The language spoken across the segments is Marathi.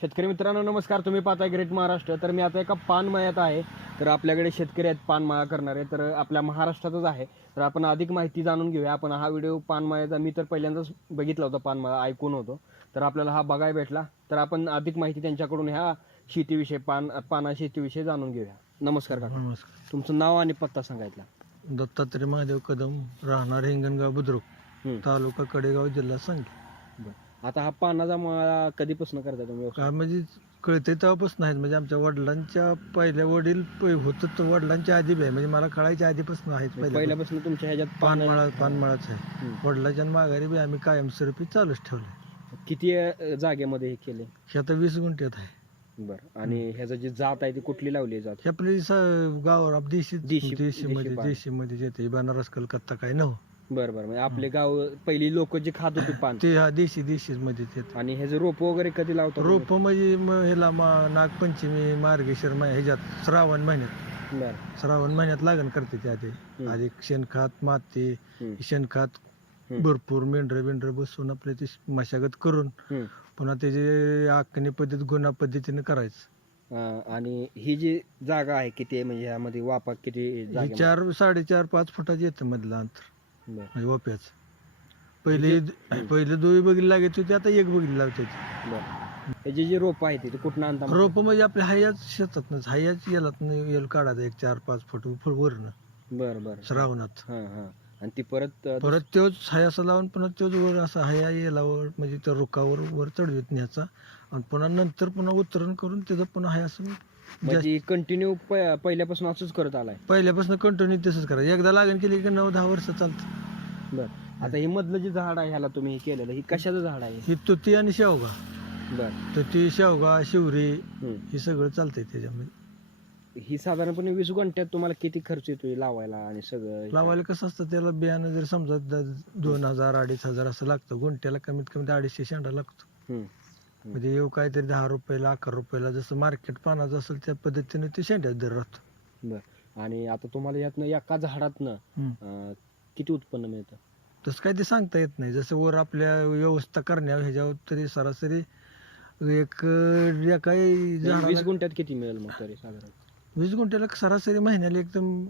शेतकरी मित्रांनो नमस्कार. तुम्ही पाहताय ग्रेट महाराष्ट्र तर मी आता एका पानमळ्यात आहे. तर आपल्याकडे शेतकरी आहेत पानमळा करणारे. तर आपल्या महाराष्ट्रातच आहे. तर आपण अधिक माहिती जाणून घेऊया. आपण हा व्हिडिओ पानमळ्याचा मी तर पहिल्यांदाच बघितला होता पानमळा ऐकून होतो. तर आपल्याला हा बघायला भेटला. तर आपण अधिक माहिती त्यांच्याकडून ह्या शेतीविषयी पान पाना शेतीविषयी जाणून घेऊया. नमस्कार काका. नमस्कार. तुमचं नाव आणि पत्ता सांगायला दत्तात्रय महादेव कदम राहणार हिंगणगाव बुद्रुक. तालुका कडेगाव जिल्हा सांगली. आता हा पानाचा मळा कधीपासून करता तुम्ही व्यवसाय? म्हणजे कळते तेव्हापासून आहेत. म्हणजे आमच्या वडिलांच्या पहिल्या वडील प- होतं तर वडिलांच्या आधी बी आहे. म्हणजे मला कळायच्या आधीपासून आहेत पहिल्या पहिल्यापासून तुमच्या ह्याच्यात पान पानमाळा पानमाळाच आहे. हम्म. वडिलांच्या आणि माघारी बी आम्ही कायमस्वरूपी चालूच ठेवले किती अ, जागेमध्ये हे केले? हे आता वीस गुंठ्यात आहे. बर. आणि ह्याचं जी जात आहे ती कुठली लावली आहे जात? हे आपली स- गावावर देशी देशी- देशी मध्ये देशी पान. देशी मध्ये येते बनारस कलकत्ता काय नव बर बर. म्हणजे आपले गाव पहिली लोक जे खात होती पान. ते हा देशी देशी मध्ये येते आणि ह्याचे रोप वगैरे कधी लावतात रोप म्हणजे मग ह्याला मा- नागपंचमी मार्गेश्वर ह्याच्यात श्रावण महिन्यात. बर. श्रावण महिन्यात लागण करते ते आधी. आधी शेणखत माती हम्म. शेणखत हम्म. भरपूर मेंढर बिंढर बसून आपले ती मशागत करून हम्म. पुन्हा त्याची आखणी पद्धत गुन्हा पद्धतीने करायचं. अं, आणि ही जी जागा आहे किती आहे? म्हणजे ह्यामध्ये वापा किती ही जागा चार साडेचार पाच फुटाची येतं मधलं अंतर. बर. म्हणजे वाप्याच. पहिले पहिले दोही बघितली लागत होती आता एक बघितली लागत होती बर. ह्याची जी रोप आहे ती कुठं आणता मग? रोप म्हणजे आपल्या हायाच शेतातनच हायाच येलात येल काढायचं एक चार पाच फूट फुट वरनं. बर बर श्रावणात. हा हा. आणि ती परत अं, परत तोच हायासा लावून पुन्हा तोच वर असा हाया येलावर म्हणजे त्या रुखावर वर चढवीत न्यायचा. आणि पुन्हा नंतर पुन्हा उतरण करून त्याचं पुन्हा हायास म्हणजे कंटिन्यू पहिल्यापासून असंच करत आलाय. पहिल्यापासून कंटिन्यू तसंच करायचं एकदा लागण केली की नऊ दहा वर्ष चालतं. बर. आता हे मधलं जे झाड आहे ह्याला तुम्ही हे केलेलं ही कशाचं झाड आहे? ही तुती आणि शेवगा. बर. तुती शेवगा शिवरी. हे सगळं चालतंय त्याच्यामध्ये. ही साधारणपणे वीस घंट्यात तुम्हाला किती खर्च येतोय लावायला आणि सगळं? लावायला कसं असतं त्याला बियाणं जर समजा दोन हजार अडीच हजार असं लागतं गुंट्याला कमीत कमी अडीचशे शेंडा लागतो. म्हणजे येऊ काहीतरी दहा रुपयाला अकरा रुपयाला जसं मार्केट पानाचं असेल त्या पद्धतीने ते शेंड्यात दर राहतो. बर. आणि आता तुम्हाला यातनं एका झाडातनं हम्म. अं, किती उत्पन्न मिळतं? तसं काही ते सांगता येत नाही. जसं वर आपल्या व्यवस्था करण्यावर ह्याच्यावर तरी सरासरी एक अं, एका वीस झाडाला गुंठ्यात किती मिळेल मग तरी साधारण? वीस गुंठ्याला सरासरी महिन्याला एकदम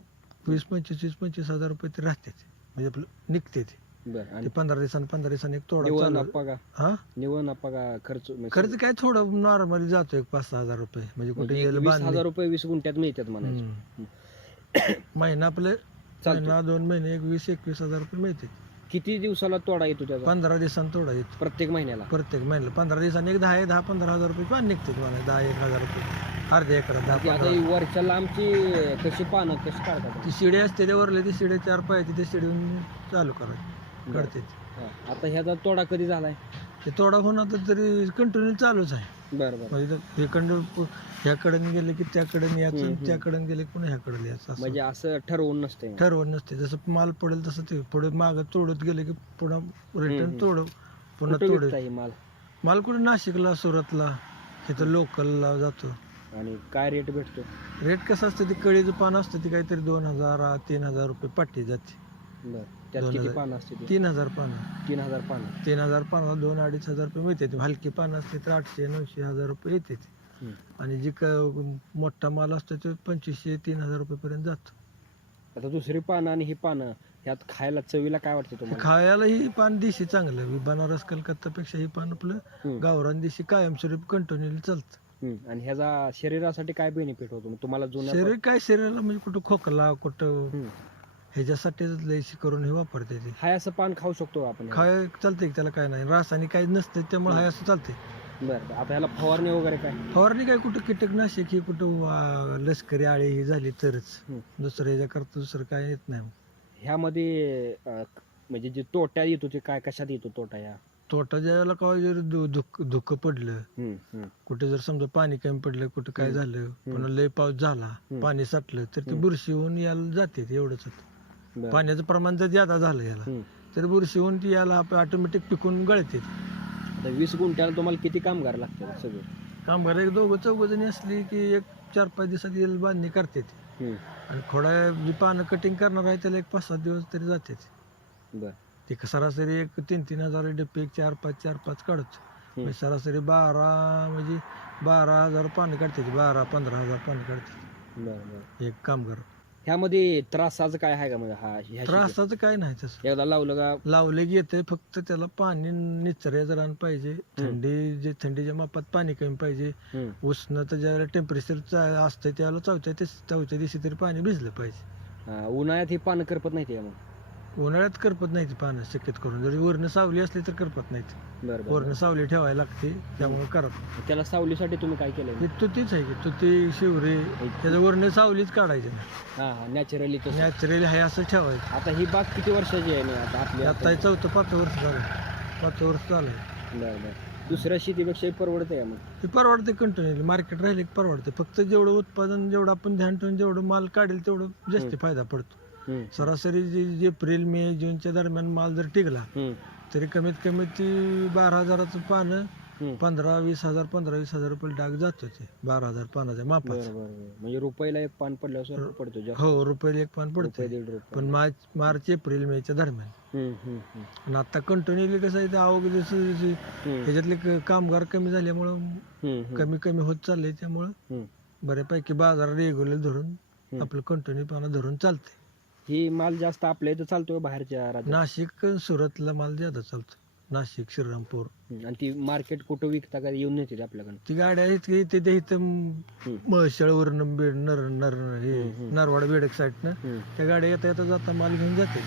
वीस पंचवीस वीस पंचवीस हजार रुपये ते राहते ते. म्हणजे आपलं निघते ते. बर ते आणि पंधरा दिवसांनी पंधरा दिवसांनी एक तोडा चालू. नफा का? हा? का खर्च म्हणजे खर्च काय थोडं नॉर्मली जातो एक पाच सहा हजार रुपये. म्हणजे कुठे म्हणजे एक गेलं वीस हजार रुपये वीस गुंठ्यात मिळतात म्हणायचं. हम्म. महिना आपले चालतो. महिना दोन महिने एक वीस एकवीस हजार रुपये मिळते. किती दिवसाला तोडा येतो त्याचा? पंधरा दिवसांनी तोडा येतो. प्रत्येक महिन्याला? प्रत्येक महिन्याला. पंधरा दिवसांनी एक दहा दहा पंधरा हजार रुपये पण निघते तुम्हाला दहा एक हजार रुपये. अर्ध्या एकरात दहा ती आता पंधरा ही वरच्या लांबची कशी पानं कशी काढतात? ती शिडी असते त्या वरले ती शिडी चार पाय ते शिडीहून चालू करायची. काढते. आता ह्याचा तोडा कधी झालाय? ते तोडा होणार तर तरी कंटिन्यू चालूच आहे. बर बर. म्हणजे हे गेले की त्याकडे हम्म, यायचं हम्म. त्याकडे गेले की पुन्हा ह्याकडे असं. म्हणजे असं ठरवून नसतंय ठरवून नसते जसं माल पडेल तसं ते पुढे माग तोडत गेले की पुन्हा रिटर्न. तोड पुन्हा तोड माल? माल कुठे? नाशिकला सुरतला. इथं लोकलला जातो. आणि काय रेट भेटतो? रेट कसं असतं? ते कळीचं पान असतं ते काहीतरी दोन हजार तीन हजार रुपये पट्टी जाते. बर त्यात दोन किती हजार. पानं असते? तीन हजार पानं तीन हजार पानं तीन हजार पानाला दोन अडीच हजार रुपये मिळते हलकी पानं असते तर आठशे नऊशे हजार रुपये येते ते. हम्म. आणि जी क मोठा माल असतो तो पंचवीसशे तीन हजार रुपयेपर्यंत जातो आता दुसरी पानं आणि ही पानं ह्यात खायला चवीला काय वाटतं तुम्हाला खायला ही पान देशी चांगलं वि- बनारस कलकत्तापेक्षा ही पान आपलं हम्म. गावरान देशी कायमस्वरूपी कंटिन्यू चालतं हम्म. आणि ह्याचा शरीरासाठी काय बेनिफिट होतो मग तुम्हाला जुन्या शरीर काय शरीराला म्हणजे कुठं खोकला कुठं हम्म. ह्याच्यासाठीच लयशी करून हे वापरते ते. हाय असं पान खाऊ शकतो आपण खाय चालते त्याला काय नाही. रासायनिक काही नसतं त्यामुळे हाय असं चालते बरं आता ह्याला फवारणी वगैरे काय? फवारणी काय कुठं कीटकनाशक ही कुठं लष्करी आळी ही झाली तरच. हम्म. दुसरं ह्याच्याकरता दुसरं काय येत नाही. ह्यामध्ये अं, म्हणजे जे तोट्या येतो ते काय कशात येतो तोटा ह्या तोटा ज्यावेळेला काय जर धु- धुक धुकं पडलं हम्म, हम्म. कुठे जर समजा पाणी कमी पडलं कुठं काय झालं पुन्हा लय पाऊस झाला पाणी साठलं तर ते बुरशी होऊन यायला जाते एवढंच होतं. बरं. पाण्याचं प्रमाण जर जादा झालं याला हम्म. तर बुरशी होऊन ती याला ऑटोमॅटिक पिकून गळते. आता वीस गुंठ्याला तुम्हाला किती कामगार लागतात सगळे कामगार एक दोघं चौघ जणी असली की एक चार पाच दिवसात येईल बांधणी करते ती हम्म. आणि खोडा जी पानं कटिंग करणार आहे त्याला एक पाच सात दिवस तरी जाते ती बरं ती सरासरी एक तीन तीन हजार डब्बे एक चार पाच चार पाच काढत हम्म. म्हणजे सरासरी बारा म्हणजे बारा हजार पाणी काढते ती, बारा पंधरा हजार पाणी काढते बरं बरं एक कामगार ह्यामध्ये त्रासाचं काय आहे का म्हणजे हा ह्या शेतीत? त्रासाचं काय नाही तसं. एकदा लावलं का? लावले की येते फक्त त्याला पाणी निचऱ्याचं रान पाहिजे. थंडी जे थंडीच्या मापात पाणी कमी पाहिजे. हम्म. उष्णता ज्यावेळेला टेम्परेचर असतं त्यावेळेला चौथ्या ते चौथ्या दिवशी तरी पाणी भिजलं पाहिजे. हा, उन्हाळ्यात ही पानं करपत नाही ते मग? उन्हाळ्यात करपत नाही ती पानं शक्यत करून. जरी वरनं सावली असली तर करपत नाही ती. बरं. सावली ठेवायला लागते त्यामुळे करत त्याला सावलीसाठी तुम्ही काय केलं हे तुतीच आहे की तुती शिवरे त्याच्या वरनं सावलीच काढायची ना. हा हा नॅचरली तसं. नॅचरली आहे असं ठेवायचं. आता ही बाग किती वर्षाची आहे ना आता आपली? आता हे चौथं पाच वर्ष झालं पाच वर्ष बरं बरं. दुसऱ्या शेतीपेक्षा परवडत आहे मग? हे परवडते कंटिन्युअली मार्केट राहिले की परवडते फक्त जेवढं उत्पादन जेवढं आपण ध्यान ठेवून जेवढं माल काढेल तेवढं जास्त फायदा पडतो. सरासरी जे जे एप्रिल मे जूनच्या दरम्यान माल जर टिकला. तरी कमीत कमी ती बारा हजाराचं पानं. पंधरा वीस हजार पंधरा वीस हजार रुपये डाग जातो ते बारा हजार पानाच्या मापाचं म्हणजे रुपयाला एक पान पडल्यावर पडतो जास्त हो रुपये एक पान पडते दीड रुपये पण मार्च मार्च एप्रिल मेच्या दरम्यान हम्म, हम्म, हम्म. आणि आता कंटिन्युअली कसं आहे ते आवक ह्याच्यातले क- कामगार कमी झाल्यामुळं हम्म, हम्म, कमी कमी होत चाललंय त्यामुळं हम्म. बऱ्यापैकी बाजार रेग्युलर धरून. आपलं कंटिन्यू पाना धरून चालते ही माल जास्त आपल्या इथं चालतो का बाहेरच्या राज्यात? नाशिक सुरतला माल ज्यादा चालतो नाशिक श्रीरामपूर. हम्म. आणि ती मार्केट कुठं विकता का येऊन येते आपल्याकडे ती गाड्या आहेत की ते ते इथं हम्म. मळशाळवरून बेड नर नर हे हम्म, हम्म. नरवाड बेडक साईडनं त्या गाड्या येता येता जाता माल घेऊन जाते.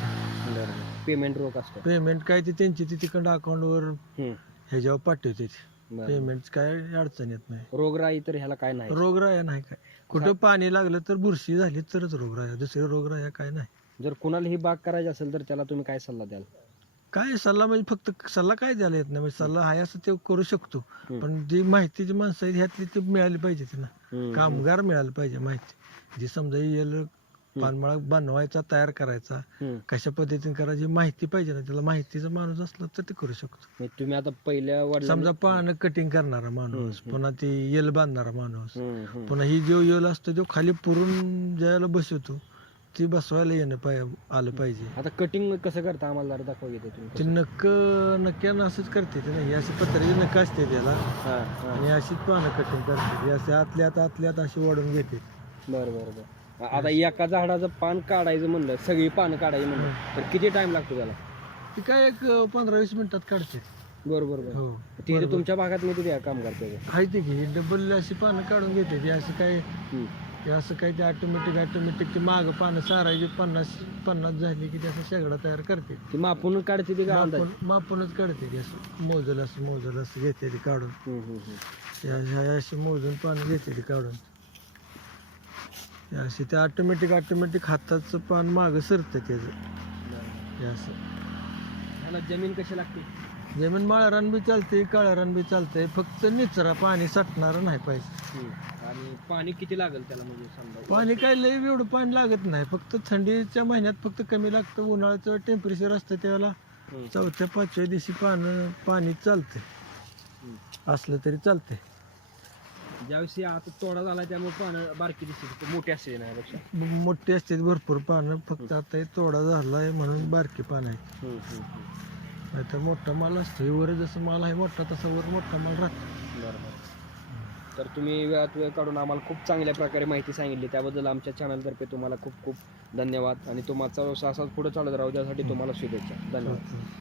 पेमेंट रोख असतं. पेमेंट काय ती त्यांची ती तिकडं अकाउंटवर हम्म. ह्याच्यावर पाठवते बरं. पेमेंट काय अडचण येत नाही. रोगराई तर ह्याला काय नाही. रोगराया नाही काय. कुठं पाणी लागलं तर बुरशी झाली तरच रोगराया दुसरे रोगराया काय नाही. जर कुणाला ही बाग करायची असेल तर त्याला तुम्ही काय सल्ला द्याल? काय सल्ला म्हणजे फक्त सल्ला काय द्यायला येत नाही? म्हणजे सल्ला आहे असं ते करू शकतो. पण जी माहिती जी माणसं आहेत ह्यातली ती मिळाली पाहिजे त्यांना. कामगार मिळालं पाहिजे माहिती. जी समजा येईल पानमळा बनवायचा तयार करायचा. कशा पद्धतीने करायची माहिती पाहिजे ना. त्याला माहितीचा माणूस असला तर ते करू शकतो. तुम्ही आता पहिल्या समजा पानं कटिंग करणारा माणूस पुन्हा ते येल बांधणारा माणूस पुन्हा ही जो येल असतो तो खाली पुरून ज्याला बसवतो ती बसवायला येणं पाहिजे आलं पाहिजे. आता कटिंग कसं करता आम्हाला दाखवा घेते ते नक्क नक्क्यानं असंच करते ते नाही अशी पत्र्याची नक्क असते त्याला. आणि अशीच पानं कटिंग करते. अशी आतल्यात आतल्यात अशी वाढून घेते. बरं बरं बरं. आता एका झाडाचं पान काढायचं म्हणलं सगळी पानं काढायची म्हणलं तर किती टाइम लागतो त्याला? ती काय एक पंधरा वीस मिनिटात काढते. बरं बरं बरं. हो तिथे तुमच्या भागात मी तुझ्या काम करते आहे ते की डबल अशी पानं काढून घेते ती असं काय. ते असं काय ते ऑटोमॅटिक ऑटोमॅटिक ते मागं पानं सारायची पन्नास पन्नास झाली की त्याचा शेगडा तयार करते. ती मापून काढते ती का अंदाज? मापून मापूनच काढते ती असं. मोजल असं मोजल असं घेते ती काढून. हम्म, हम्म, हम्म. हे अशी हे अशी मोजून पानं घेते ती काढून. अशी ते ऑटोमॅटिक ऑटोमॅटिक हाताचं पान मागं सरतं त्याचं. हे असं. ह्याला जमीन कशी लागते? जमीन माळरान बी चालते काळारान बी चालतंय फक्त निचरा पाणी साठणारं नाही पाहिजे. आणि पाणी किती लागेल त्याला म्हणजे समजा? पाणी काय लय एवढं पाणी लागत नाही. फक्त थंडीच्या महिन्यात फक्त कमी लागतं. उन्हाळ्याचं टेम्परेचर असतं त्यावेळेला हम्म. चौथ्या पाचव्या दिवशी पानं पाणी चालतंय. हम्म. असलं तरी चालतंय. ज्यावेळेस आता तोडा झाला त्यामुळे पानं बारकी दिसते मोठी असते ना यापेक्षा. मग मोठी असते भरपूर पानं. फक्त आता हे तोडा झालाय म्हणून बारकी पानं आहेत. हम्म, हम्म, हम्म. नाहीतर मोठा माल असतो हे वर जसं माल आहे मोठा तसा वर मोठा माल राहतो. बरं बरं तर तुम्ही वेळात वेळ काढून आम्हाला खूप चांगल्या प्रकारे माहिती सांगितली. त्याबद्दल आमच्या चॅनलतर्फे तुम्हाला खूप खूप धन्यवाद. आणि तुमचा व्यवसाय असाच पुढे चालत राहू त्यासाठी तुम्हाला शुभेच्छा. धन्यवाद.